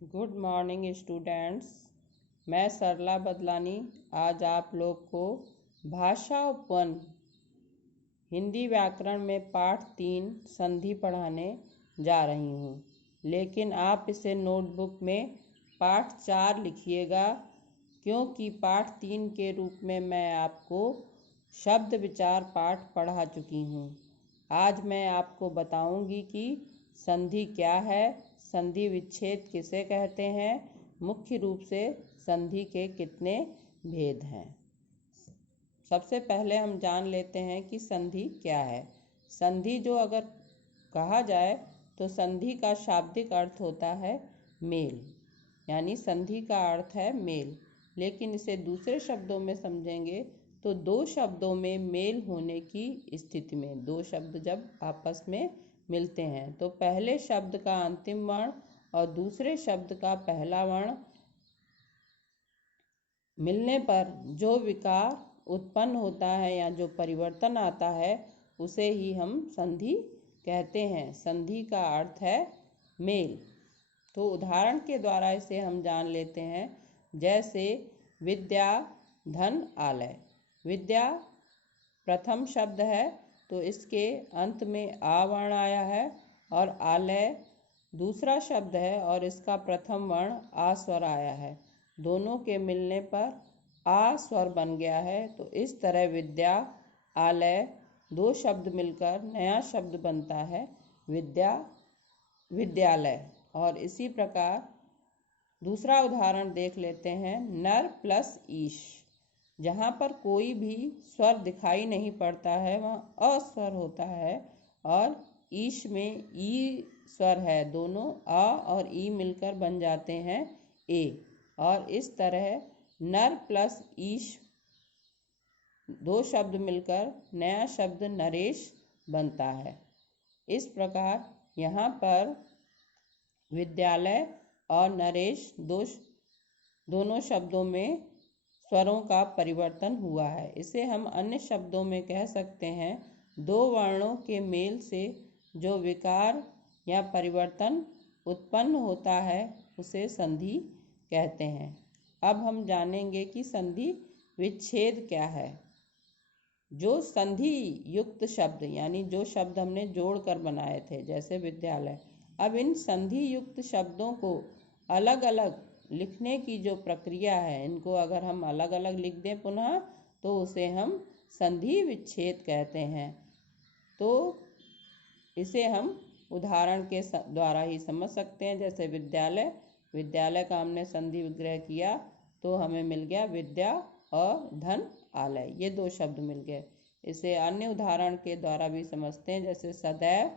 Good morning students. मैं सरला बदलानी आज आप लोग को भाषा उपवन हिंदी व्याकरण में पाठ 3 संधि पढ़ाने जा रही हूँ, लेकिन आप इसे नोटबुक में पाठ 4 लिखिएगा, क्योंकि पाठ 3 के रूप में मैं आपको शब्द विचार पाठ पढ़ा चुकी हूँ। आज मैं आपको बताऊंगी कि संधि क्या है, संधि विच्छेद किसे कहते हैं, मुख्य रूप से संधि के कितने भेद हैं। सबसे पहले हम जान लेते हैं कि संधि क्या है। संधि जो अगर कहा जाए तो संधि का शाब्दिक अर्थ होता है मेल, यानी संधि का अर्थ है मेल। लेकिन इसे दूसरे शब्दों में समझेंगे तो दो शब्दों में मेल होने की स्थिति में, दो शब्द जब आपस में मिलते हैं तो पहले शब्द का अंतिम वर्ण और दूसरे शब्द का पहला वर्ण मिलने पर जो विकार उत्पन्न होता है या जो परिवर्तन आता है उसे ही हम संधि कहते हैं। संधि का अर्थ है मेल। तो उदाहरण के द्वारा इसे हम जान लेते हैं, जैसे विद्या धन आलय। विद्या प्रथम शब्द है तो इसके अंत में आ वर्ण आया है, और आलय दूसरा शब्द है और इसका प्रथम वर्ण आ स्वर आया है। दोनों के मिलने पर आ स्वर बन गया है। तो इस तरह विद्या आलय दो शब्द मिलकर नया शब्द बनता है विद्या विद्यालय। और इसी प्रकार दूसरा उदाहरण देख लेते हैं, नर प्लस ईश। जहाँ पर कोई भी स्वर दिखाई नहीं पड़ता है वहाँ अस्वर होता है, और ईश में ई स्वर है। दोनों आ और ई मिलकर बन जाते हैं ए। और इस तरह नर प्लस ईश दो शब्द मिलकर नया शब्द नरेश बनता है। इस प्रकार यहाँ पर विद्यालय और नरेश दोनों शब्दों में स्वरों का परिवर्तन हुआ है। इसे हम अन्य शब्दों में कह सकते हैं, दो वर्णों के मेल से जो विकार या परिवर्तन उत्पन्न होता है उसे संधि कहते हैं। अब हम जानेंगे कि संधि विच्छेद क्या है। जो संधि युक्त शब्द, यानी जो शब्द हमने जोड़कर बनाए थे, जैसे विद्यालय, अब इन संधि युक्त शब्दों को अलग अलग लिखने की जो प्रक्रिया है, इनको अगर हम अलग अलग लिख दें पुनः तो उसे हम संधि विच्छेद कहते हैं। तो इसे हम उदाहरण के द्वारा ही समझ सकते हैं। जैसे विद्यालय, विद्यालय का हमने संधि विग्रह किया तो हमें मिल गया विद्या और धन आलय, ये दो शब्द मिल गए। इसे अन्य उदाहरण के द्वारा भी समझते हैं, जैसे सदैव।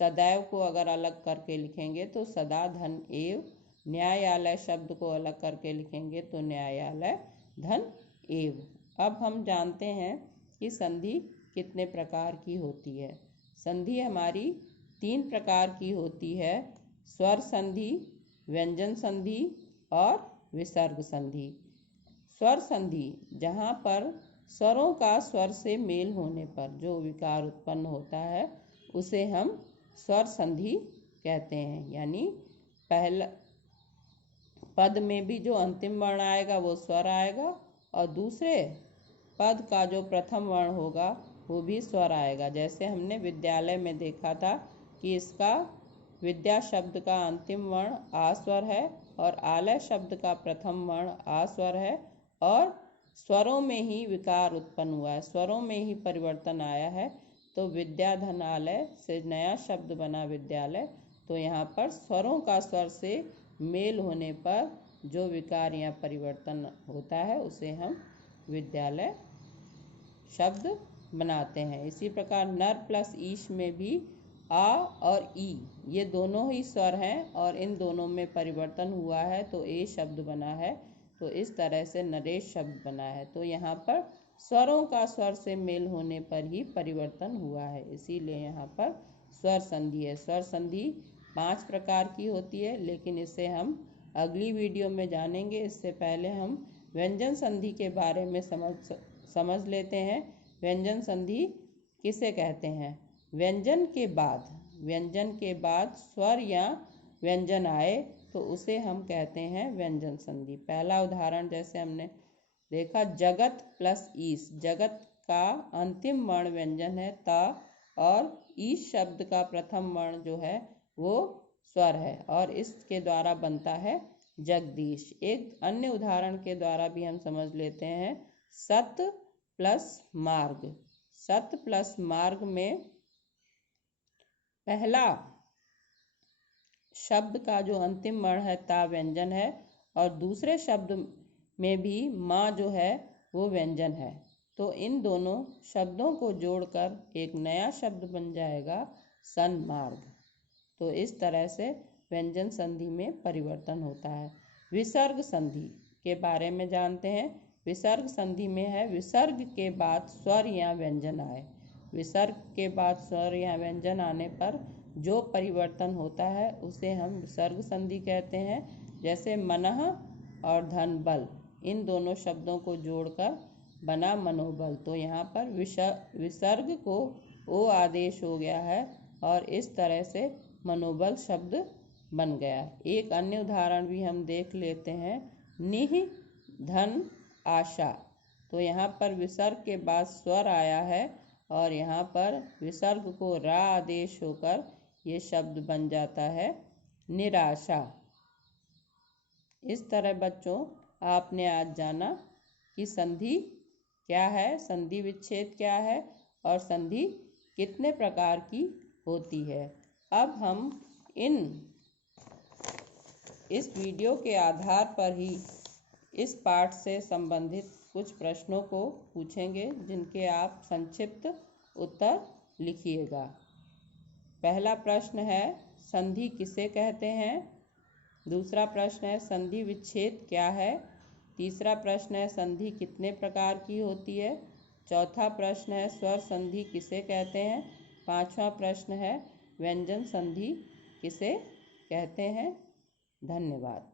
सदैव को अगर अलग करके लिखेंगे तो सदा धन एव। न्यायालय शब्द को अलग करके लिखेंगे तो न्यायालय धन एव। अब हम जानते हैं कि संधि कितने प्रकार की होती है। संधि हमारी 3 प्रकार की होती है, स्वर संधि, व्यंजन संधि और विसर्ग संधि। स्वर संधि, जहाँ पर स्वरों का स्वर से मेल होने पर जो विकार उत्पन्न होता है उसे हम स्वर संधि कहते हैं। यानी पहला पद में भी जो अंतिम वर्ण आएगा वो स्वर आएगा, और दूसरे पद का जो प्रथम वर्ण होगा वो भी स्वर आएगा। जैसे हमने विद्यालय में देखा था कि इसका विद्या शब्द का अंतिम वर्ण आ स्वर है और आलय शब्द का प्रथम वर्ण आ स्वर है, और स्वरों में ही विकार उत्पन्न हुआ है, स्वरों में ही परिवर्तन आया है। तो विद्या धन आलय से नया शब्द बना विद्यालय। तो यहाँ पर स्वरों का स्वर से मेल होने पर जो विकार या परिवर्तन होता है उसे हम विद्यालय शब्द बनाते हैं। इसी प्रकार नर प्लस ईश में भी आ और ई ये दोनों ही स्वर हैं और इन दोनों में परिवर्तन हुआ है तो ए शब्द बना है। तो इस तरह से नरेश शब्द बना है। तो यहाँ पर स्वरों का स्वर से मेल होने पर ही परिवर्तन हुआ है, इसीलिए यहाँ पर स्वर संधि है। स्वर संधि 5 प्रकार की होती है, लेकिन इसे हम अगली वीडियो में जानेंगे। इससे पहले हम व्यंजन संधि के बारे में समझ लेते हैं। व्यंजन संधि किसे कहते हैं? व्यंजन के बाद स्वर या व्यंजन आए तो तो उसे हम कहते हैं व्यंजन संधि। पहला उदाहरण जैसे हमने देखा, जगत प्लस ईस। जगत का अंतिम वर्ण व्यंजन है त और ईस शब्द का प्रथम वर्ण जो है वो स्वर है और इसके द्वारा बनता है जगदीश। एक अन्य उदाहरण के द्वारा भी हम समझ लेते हैं, सत प्लस मार्ग। सत प्लस मार्ग में पहला शब्द का जो अंतिम वर्ण है ता व्यंजन है और दूसरे शब्द में भी माँ जो है वो व्यंजन है। तो इन दोनों शब्दों को जोड़कर एक नया शब्द बन जाएगा सन्मार्ग। तो इस तरह से व्यंजन संधि में परिवर्तन होता है। विसर्ग संधि के बारे में जानते हैं। विसर्ग संधि में है विसर्ग के बाद स्वर या व्यंजन आए। विसर्ग के बाद स्वर या व्यंजन आने पर जो परिवर्तन होता है उसे हम विसर्ग संधि कहते हैं। जैसे मनः और धन बल, इन दोनों शब्दों को जोड़कर बना मनोबल। तो यहाँ पर विसर्ग को ओ आदेश हो गया है और इस तरह से मनोबल शब्द बन गया। एक अन्य उदाहरण भी हम देख लेते हैं, निह धन आशा। तो यहाँ पर विसर्ग के बाद स्वर आया है और यहाँ पर विसर्ग को रा आदेश होकर ये शब्द बन जाता है निराशा। इस तरह बच्चों आपने आज जाना कि संधि क्या है, संधि विच्छेद क्या है और संधि कितने प्रकार की होती है। अब हम इस वीडियो के आधार पर ही इस पाठ से संबंधित कुछ प्रश्नों को पूछेंगे जिनके आप संक्षिप्त उत्तर लिखिएगा। पहला प्रश्न है, संधि किसे कहते हैं? दूसरा प्रश्न है, संधि विच्छेद क्या है? तीसरा प्रश्न है, संधि कितने प्रकार की होती है? चौथा प्रश्न है, स्वर संधि किसे कहते हैं? पांचवा प्रश्न है, व्यंजन संधि किसे कहते हैं? धन्यवाद।